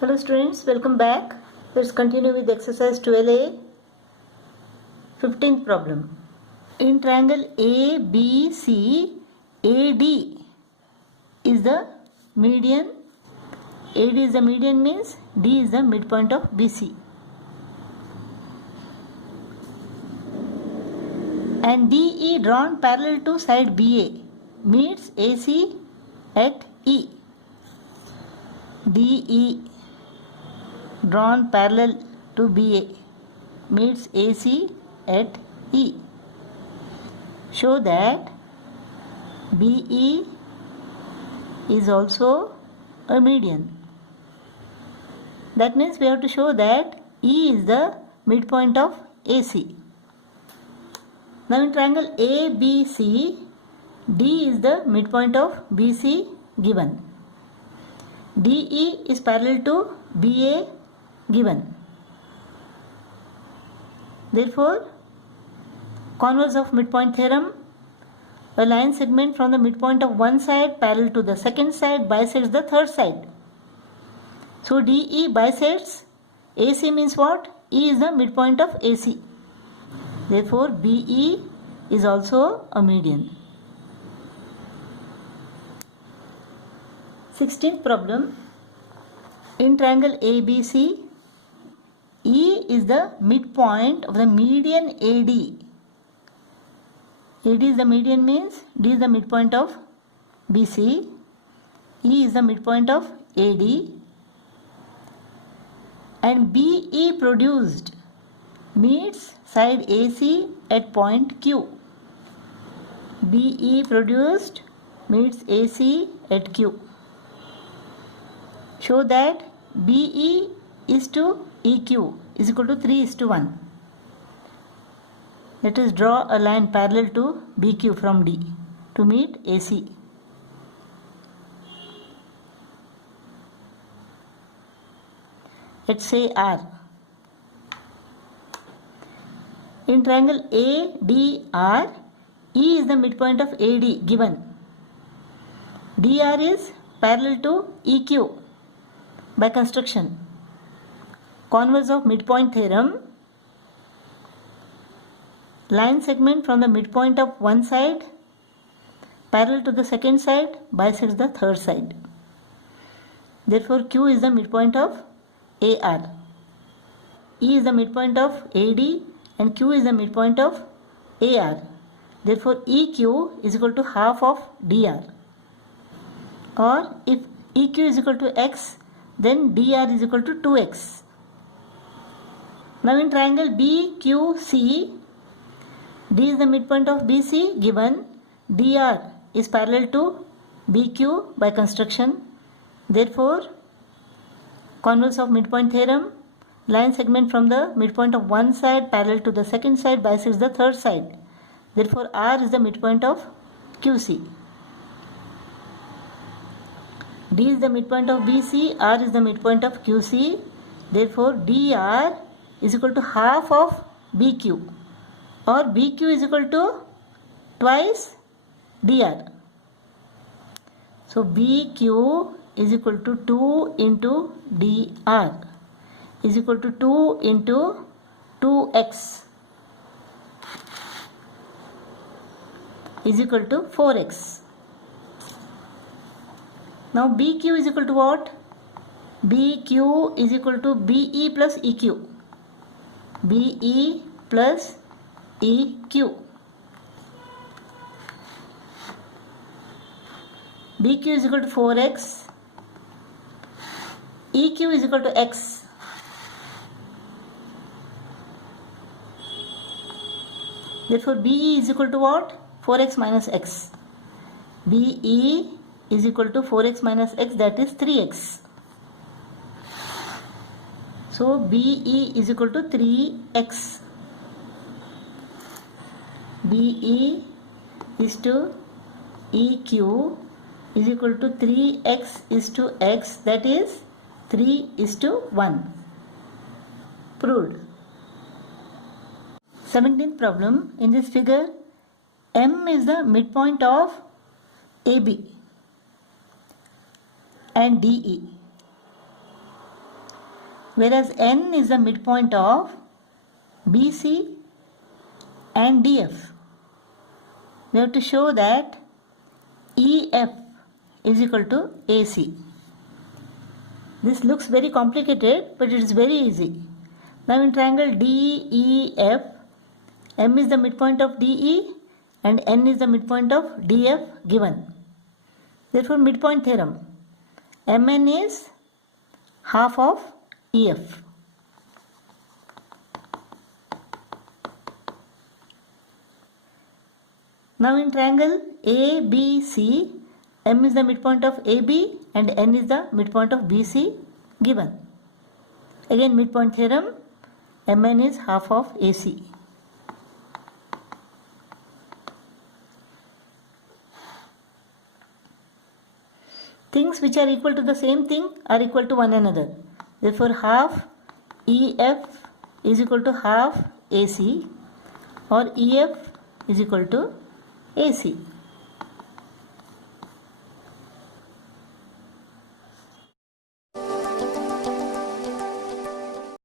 Hello students, welcome back. Let's continue with exercise 12a. 15th problem. In triangle ABC, AD is the median. AD is the median means D is the midpoint of BC. And DE drawn parallel to side BA meets AC at E. DE drawn parallel to BA meets AC at E. Show that BE is also a median. That means we have to show that E is the midpoint of AC. Now in triangle ABC, D is the midpoint of BC given. DE is parallel to BA given. Therefore, converse of midpoint theorem, a line segment from the midpoint of one side parallel to the second side bisects the third side. So DE bisects AC means what? E is the midpoint of AC. Therefore, BE is also a median. 16th problem. In triangle ABC, E is the midpoint of the median AD. AD is the median means D is the midpoint of BC. E is the midpoint of AD. And BE produced meets side AC at point Q. BE produced meets AC at Q. Show that BE is to EQ is equal to 3:1. Let us draw a line parallel to BQ from D to meet AC. Let's say R. In triangle ADR, E is the midpoint of AD given. DR is parallel to EQ by construction. Converse of midpoint theorem, line segment from the midpoint of one side parallel to the second side bisects the third side. Therefore, Q is the midpoint of AR. E is the midpoint of AD and Q is the midpoint of AR. Therefore, EQ is equal to half of DR. Or if EQ is equal to X, then DR is equal to 2X. Now in triangle BQC, D is the midpoint of BC given. DR is parallel to BQ by construction. Therefore, converse of midpoint theorem, line segment from the midpoint of one side parallel to the second side bisects the third side. Therefore, R is the midpoint of QC. D is the midpoint of BC, R is the midpoint of QC. Therefore, DR is equal to half of BQ, or BQ is equal to twice DR. So, BQ is equal to 2 into DR is equal to 2 into 2X is equal to 4X. Now BQ is equal to what? BQ is equal to BE plus EQ. BE plus EQ. BQ is equal to 4X. EQ is equal to X. Therefore, BE is equal to what? 4X minus X. BE is equal to 4X minus X, that is 3X. So, BE is equal to 3X. BE is to EQ is equal to 3X is to X, that is 3:1. Proved. 17th problem. In this figure, M is the midpoint of AB and DE. whereas N is the midpoint of BC and DF. We have to show that EF is equal to AC. This looks very complicated, but it is very easy. Now in triangle DEF, M is the midpoint of DE and N is the midpoint of DF given. Therefore, midpoint theorem, MN is half of EF. Now in triangle ABC, M is the midpoint of AB and N is the midpoint of BC given. Again, midpoint theorem, MN is half of AC. Things which are equal to the same thing are equal to one another. Therefore, half EF is equal to half AC, or EF is equal to AC.